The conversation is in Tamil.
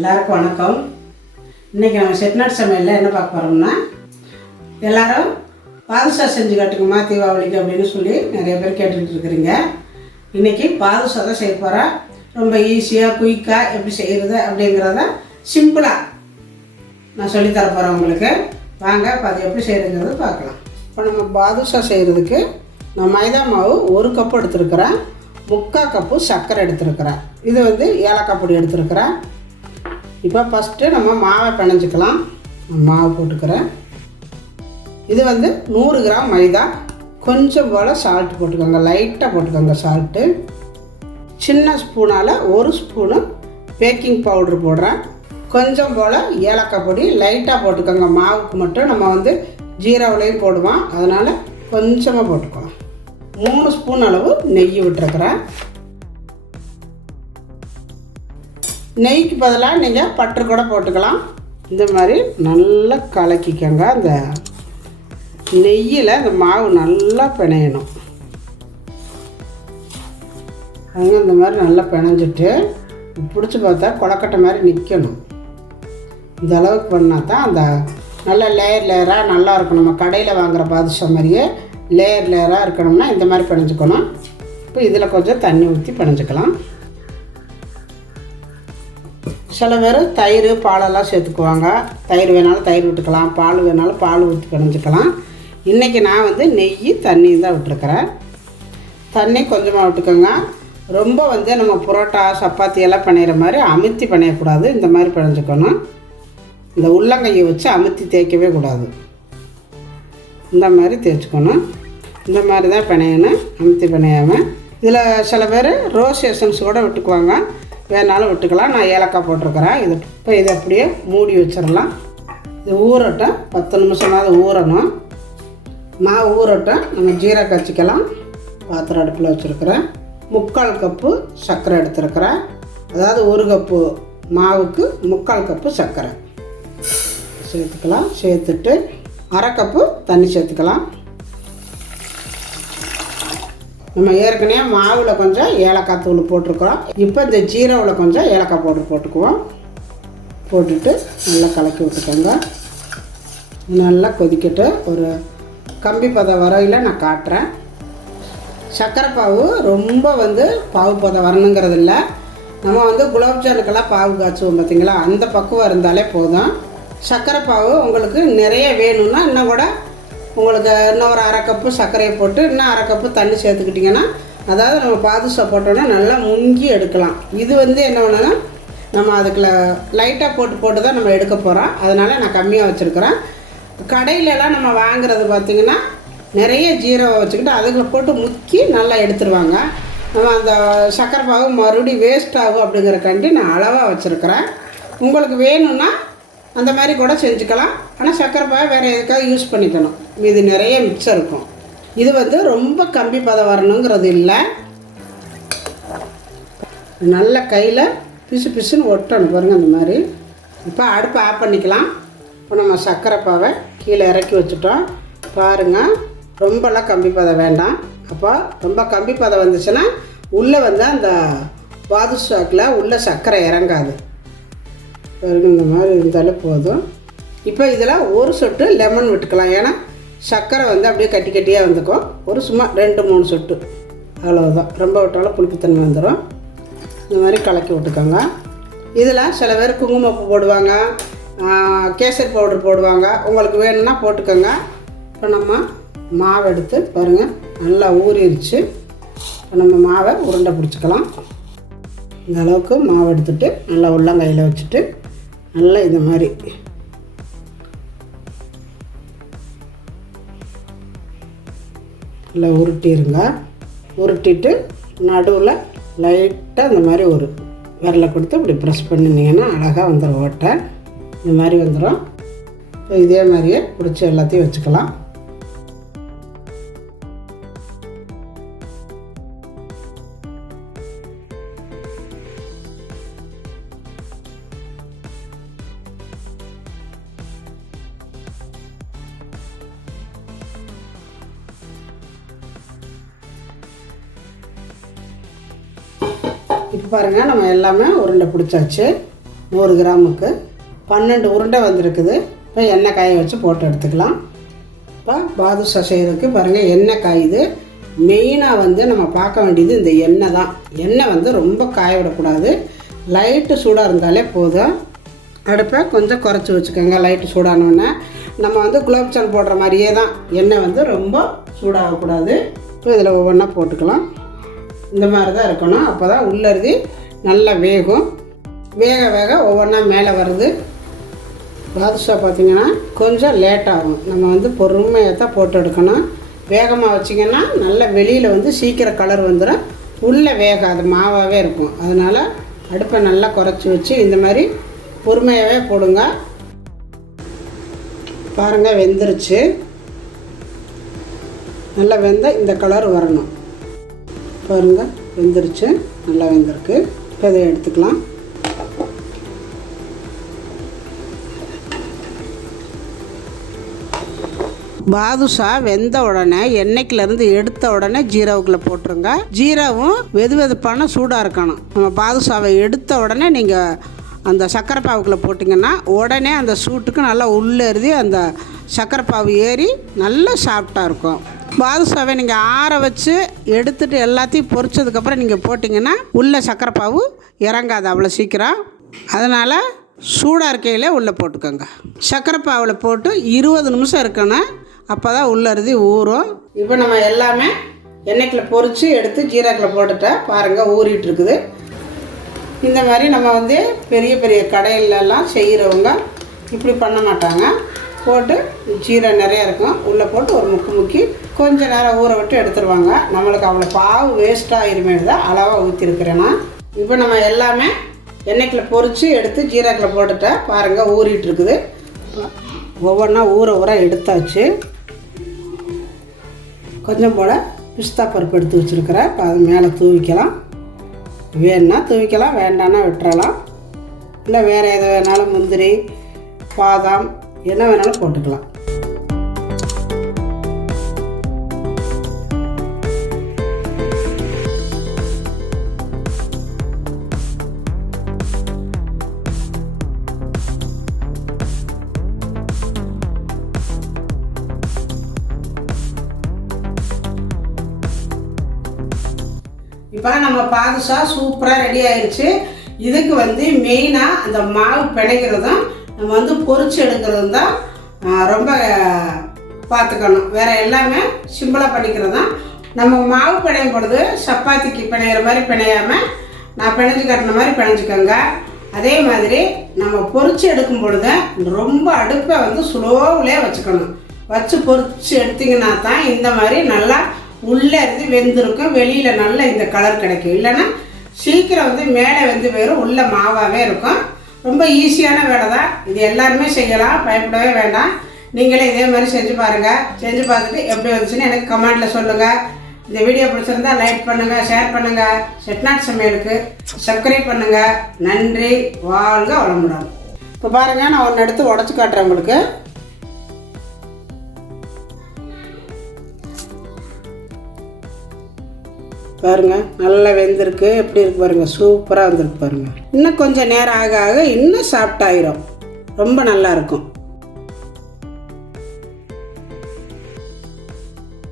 எல்லாருக்கும் வணக்கம். இன்றைக்கி நம்ம செட்டிநாடு சமையலில் என்ன பார்க்க போகிறோம்னா, எல்லோரும் பாதுஷா செஞ்சு காட்டுங்கம்மா தீபாவளிக்கு அப்படின்னு சொல்லி நிறைய பேர் கேட்டுக்கிட்டு இருக்கிறீங்க. இன்றைக்கி பாதுஷா தான் செய்ய போகிறேன். ரொம்ப ஈஸியாக குயிக்காக எப்படி செய்கிறது அப்படிங்கிறத சிம்பிளாக நான் சொல்லித்தர போகிறேன் உங்களுக்கு. வாங்க இப்போ அது எப்படி செய்கிறதுங்கிறது பார்க்கலாம். இப்போ நம்ம பாதுஷா செய்கிறதுக்கு நான் மைதா மாவு 1 கப் எடுத்துருக்கிறேன், 3/4 கப்பு சர்க்கரை எடுத்துருக்கிறேன், இது ஏலக்காய் பொடி எடுத்துருக்கிறேன். இப்போ ஃபஸ்ட்டு நம்ம மாவை பிணைஞ்சிக்கலாம். மாவு போட்டுக்கிறேன். இது 100 கிராம் மைதா, கொஞ்சம் போல் சால்ட் போட்டுக்கோங்க, லைட்டாக போட்டுக்கோங்க சால்ட்டு. சின்ன ஸ்பூனால் 1 ஸ்பூனு பேக்கிங் பவுட்ரு போடுறேன். கொஞ்சம் போல் ஏலக்காய் பொடி லைட்டாக போட்டுக்கோங்க. மாவுக்கு மட்டும் நம்ம ஜீராவிலையும் போடுவோம், அதனால் கொஞ்சமாக போட்டுக்கலாம். 3 ஸ்பூன் அளவு நெய் விட்டுருக்குறேன். நெய்க்கு பதிலாக நீங்கள் பட்டர் கூட போட்டுக்கலாம். இந்த மாதிரி நல்லா கலக்கிக்கோங்க. அந்த நெய்யில் அந்த மாவு நல்லா பிணையணும். இந்த மாதிரி நல்லா பிணைஞ்சிட்டு பிடிச்சி பார்த்தா கொலக்கட்டை மாதிரி நிற்கணும். இந்த அளவுக்கு பண்ணால் தான் அந்த நல்ல லேயராக நல்லா இருக்கும். நம்ம கடையில் வாங்குகிற பாதுஷா மாதிரியே லேயராக இருக்கணும்னா இந்த மாதிரி பிணைஞ்சிக்கணும். இப்போ இதில் கொஞ்சம் தண்ணி ஊற்றி பிணைஞ்சிக்கலாம். சில பேர் தயிர் பாலெல்லாம் சேர்த்துக்குவாங்க. தயிர் வேணாலும் தயிர் விட்டுக்கலாம், பால் வேணாலும் பால் ஊற்றி பிணைஞ்சிக்கலாம். இன்றைக்கி நான் நெய் தண்ணி தான் விட்டுருக்கிறேன். தண்ணி கொஞ்சமாக விட்டுக்கோங்க. ரொம்ப நம்ம புரோட்டா சப்பாத்தி எல்லாம் பிணையிற மாதிரி அமுத்தி பிணையக்கூடாது. இந்த மாதிரி பிணைஞ்சிக்கணும். இந்த உள்ளங்கையை வச்சு அமுத்தி தேய்க்கவே கூடாது. இந்த மாதிரி தேய்ச்சிக்கணும். இந்த மாதிரி தான் பிணையணும், அமுத்தி பிணையாமல். இதில் சில பேர் ரோஸ் எசன்ஸ் கூட விட்டுக்குவாங்க, வேணாலும் விட்டுக்கலாம். நான் ஏலக்காய் போட்டிருக்கிறேன். இதை அப்படியே மூடி வச்சிடலாம். இது ஊறட்டும், 10 நிமிஷமாவது ஊறணும். மாவு ஊறட்டும், நம்ம ஜீரா காய்ச்சிக்கலாம். பாத்திரம் அடுப்பில் வச்சுருக்கிறேன். 3/4 கப்பு சர்க்கரை எடுத்துருக்கிறேன். அதாவது 1 கப்பு மாவுக்கு 3/4 கப்பு சர்க்கரை சேர்த்துக்கலாம். சேர்த்துட்டு 1/2 கப்பு தண்ணி சேர்த்துக்கலாம். நம்ம ஏற்கனவே மாவில் கொஞ்சம் ஏலக்காய் தூள் போட்டிருக்கிறோம். இப்போ இந்த ஜீராவில் கொஞ்சம் ஏலக்காய் பவுடர் போட்டுக்குவோம். போட்டுட்டு நல்லா கலக்கி விட்டுக்கோங்க. நல்லா கொதிக்கட்டு. ஒரு கம்பி பதம் வரையில் நான் காட்டுறேன். சர்க்கரை பாவு ரொம்ப பாவு பதம் வரணுங்கிறது இல்லை. நம்ம குலோப்ஜானுக்கெல்லாம் பாவு காய்ச்சுவோம் பார்த்திங்களா, அந்த பக்குவம் இருந்தாலே போதும். சர்க்கரை பாவு உங்களுக்கு நிறைய வேணும்னா இன்னும் கூட உங்களுக்கு இன்னும் ஒரு 1/2 கப்பு சர்க்கரையை போட்டு இன்னும் 1/2 கப்பு தண்ணி சேர்த்துக்கிட்டிங்கன்னா, அதாவது நம்ம பாதுஷா போட்டோன்னா நல்லா முங்கி எடுக்கலாம். இது என்ன பண்ணணும்னா, நம்ம அதுக்குள்ள லைட்டாக போட்டு தான் நம்ம எடுக்க போகிறோம். அதனால் நான் கம்மியாக வச்சுருக்கிறேன். கடையிலலாம் நம்ம வாங்குறது பார்த்திங்கன்னா நிறைய ஜீரவை வச்சுக்கிட்டு அதுக்குள்ள போட்டு முக்கி நல்லா எடுத்துருவாங்க. நம்ம அந்த சர்க்கரை பாவு மறுபடியும் வேஸ்ட் ஆகும் அப்படிங்கிறக்காண்டி நான் அளவாக வச்சுருக்கிறேன். உங்களுக்கு வேணும்னா அந்த மாதிரி கூட செஞ்சுக்கலாம். ஆனால் சர்க்கரை பாவை வேறு எதுக்காக யூஸ் பண்ணிக்கணும். இது நிறைய மிச்சம் இருக்கும். இது ரொம்ப கம்பி பதம் வரணுங்கிறது இல்லை. நல்ல கையில் பிசுன்னு ஒட்டணும் பாருங்கள் அந்த மாதிரி. இப்போ அடுப்பை ஆஃப் பண்ணிக்கலாம். இப்போ நம்ம சர்க்கரை பாவை கீழே இறக்கி வச்சுட்டோம் பாருங்கள். ரொம்பலாம் கம்பி பதம் வேண்டாம். அப்போ ரொம்ப கம்பி பதம் வந்துச்சுன்னா உள்ளே அந்த பாதுஷாக்கில் உள்ள சர்க்கரை இறங்காது. இந்த மாதிரி இருந்தாலே போதும். இப்போ இதில் 1 சொட்டு லெமன் விட்டுக்கலாம். ஏன்னா சர்க்கரை அப்படியே கட்டி கட்டியாக வந்துக்கும். ஒரு சும்மா 2-3 சொட்டு அவ்வளோதான். ரொம்ப விட்டாலும் புளிப்புத்தன்மை வந்துடும். இந்த மாதிரி கலக்கி விட்டுக்கோங்க. இதில் சில பேர் குங்குமப்பூ போடுவாங்க, கேசரி பவுடர் போடுவாங்க. உங்களுக்கு வேணும்னா போட்டுக்கோங்க. இப்போ நம்ம மாவு எடுத்து பாருங்கள் நல்லா ஊறிடுச்சு. இப்போ நம்ம மாவை உருண்டை பிடிச்சிக்கலாம். இந்த அளவுக்கு மாவு எடுத்துகிட்டு நல்லா உள்ளங்கையில் வச்சுட்டு நல்லா இந்த மாதிரி நல்லா உருட்டிடுங்க. உருட்டிட்டு நடுவில் லைட்டாக இந்த மாதிரி ஒரு விரலை கொடுத்து இப்படி ப்ரெஸ் பண்ணினீங்கன்னா அழகாக வந்துடும். ஓட்டை இந்த மாதிரி வந்துடும். இதே மாதிரியே பிடிச்சி எல்லாத்தையும் வச்சுக்கலாம். இப்போ பாருங்கள் நம்ம எல்லாமே உருண்டை பிடிச்சாச்சு. 100 கிராமுக்கு 12 உருண்டை வந்திருக்குது. இப்போ எண்ணெய் காய வச்சு போட்டு எடுத்துக்கலாம். இப்போ பாதுஷா செய்கிறதுக்கு பாருங்கள் எண்ணெய் காயுது. மெயினாக வந்து நம்ம பார்க்க வேண்டியது இந்த எண்ணெய் தான். எண்ணெய் வந்து ரொம்ப காய விடக்கூடாது, லைட்டு சூடாக இருந்தாலே போதும். அடுப்பை கொஞ்சம் குறைச்சி வச்சுக்கோங்க. லைட்டு சூடானோடனே நம்ம வந்து குலோப்ஜாம் போடுற மாதிரியே தான், எண்ணெய் வந்து ரொம்ப சூடாகக்கூடாது. இப்போ இதில் ஒவ்வொன்றா போட்டுக்கலாம். இந்த மாதிரி தான் இருக்கணும், அப்போ தான் உள்ளருதி நல்லா வேகும். வேக வேக ஒவ்வொன்றா மேலே வருது. பாதுஷா பார்த்திங்கன்னா கொஞ்சம் லேட்டாகும். நம்ம வந்து பொறுமையாக தான் போட்டு எடுக்கணும். வேகமாக வச்சிங்கன்னா நல்லா வெளியில் வந்து சீக்கிரம் கலர் வந்துடும், உள்ளே வேகாது, மாவாகவே இருக்கும். அதனால் அடுப்பை நல்லா குறைச்சி வச்சு இந்த மாதிரி பொறுமையாகவே போடுங்க. பாருங்கள் வெந்துருச்சு. நல்லா வெந்தால் இந்த கலர் வரணும். பாருங்கள் வெந்துருச்சு, நல்லா வெந்திருக்கு. இப்போ இதை எடுத்துக்கலாம். பாதுஷா வெந்த உடனே எண்ணெய்க்குலேருந்து எடுத்த உடனே ஜீரவுக்குள்ளே போட்டுருங்க. ஜீரவும் வெது வெதுப்பான சூடாக இருக்கணும். நம்ம பாதுஷாவை எடுத்த உடனே நீங்கள் அந்த சர்க்கரை பாவுக்குள்ளே போட்டிங்கன்னா உடனே அந்த சூட்டுக்கு நல்லா உள்ளேறி அந்த சர்க்கரை பாவு ஏறி நல்லா சாஃப்டாக இருக்கும். பாதுஷாவை நீங்கள் ஆற வச்சு எடுத்துகிட்டு எல்லாத்தையும் பொரிச்சதுக்கப்புறம் நீங்கள் போட்டிங்கன்னா உள்ளே சர்க்கரை பாவு இறங்காது அவ்வளோ சீக்கிரம். அதனால் சூடாக இருக்கையிலே உள்ளே போட்டுக்கோங்க. சர்க்கரை பாவில் போட்டு 20 நிமிஷம் இருக்கணும், அப்போ தான் உள்ளருதி ஊறும். இப்போ நம்ம எல்லாமே எண்ணெய்க்குள்ள பொரித்து எடுத்து ஜீரகத்தில் போட்டுட்டா பாருங்கள் ஊறிட்டு இருக்குது. இந்த மாதிரி நம்ம வந்து பெரிய பெரிய கடையிலலாம் செய்கிறவங்க இப்படி பண்ண மாட்டாங்க. போட்டு ஜீரகம் நிறையா இருக்கும், உள்ளே போட்டு ஒரு முக்கி கொஞ்சம் நேரம் ஊற விட்டு எடுத்துருவாங்க. நம்மளுக்கு அவ்வளோ பாவு வேஸ்ட்டாக ஆயிருமே தான் அளவாக ஊற்றிருக்கிறேன்னா. இப்போ நம்ம எல்லாமே எண்ணெய்க்குள்ள பொரித்து எடுத்து ஜீரகத்தில் போட்டுட்டா பாருங்கள் ஊறிட்டு இருக்குது. ஒவ்வொன்றா ஊற எடுத்தாச்சு. கொஞ்சம் போல் பிஸ்தா பருப்பு எடுத்து வச்சுருக்கிறேன். இப்போ அது மேலே தூவிக்கலாம். வேணுன்னா தூவிக்கலாம், வேண்டான்னா விட்டுறலாம். இல்லை வேறு எது வேணாலும் முந்திரி பாதாம் என்ன வேணாலும் போட்டுக்கலாம். இப்போ நம்ம பாதுஷா சூப்பராக ரெடி ஆயிடுச்சு. இதுக்கு வந்து மெயினாக அந்த மாவு பிணைக்கிறதும் நம்ம வந்து பொரிச்சு எடுக்கிறதும் தான் ரொம்ப பார்த்துக்கணும். வேறு எல்லாமே சிம்பிளாக பண்ணிக்கிறது தான். நம்ம மாவு பிணையும் பொழுது சப்பாத்திக்கு பிணையிற மாதிரி பிணையாமல் நான் பிணைஞ்சு கட்டின மாதிரி பிணைஞ்சிக்கோங்க. அதே மாதிரி நம்ம பொரிச்சு எடுக்கும் பொழுது ரொம்ப அடுப்பை வந்து ஸ்லோவிலே வச்சுக்கணும். வச்சு பொரிச்சு எடுத்திங்கன்னா தான் இந்த மாதிரி நல்லா உள்ளே இருந்து வெந்திருக்கும், வெளியில் நல்லா இந்த கலர் கிடைக்கும். இல்லைன்னா சீக்கிரம் வந்து மேலே வெந்து போயிடும், உள்ளே மாவாகவே இருக்கும். ரொம்ப ஈஸியான வேலை தான். இது எல்லாருமே செய்யலாம், பயப்படவே வேண்டாம். நீங்களே இதே மாதிரி செஞ்சு பாருங்கள். செஞ்சு பார்த்துட்டு எப்படி வந்துச்சுன்னு எனக்கு கமெண்டில் சொல்லுங்கள். இந்த வீடியோ பிடிச்சிருந்தா லைக் பண்ணுங்கள், ஷேர் பண்ணுங்கள். செட்டிநாடு சமையலுக்கு சப்ஸ்கிரைப் பண்ணுங்கள். நன்றி, வாழ்க வளமுடன். இப்போ பாருங்கள், நான் ஒன்று எடுத்து உடச்சி காட்டுறேன் உங்களுக்கு. பாருங்கள் நல்லா வெந்திருக்கு, எப்படி இருக்கு பாருங்கள், சூப்பராக வந்திருக்கு பாருங்கள். இன்னும் கொஞ்சம் நேரம் ஆக ஆக இன்னும் சாஃப்டாயிரும், ரொம்ப நல்லா இருக்கும்.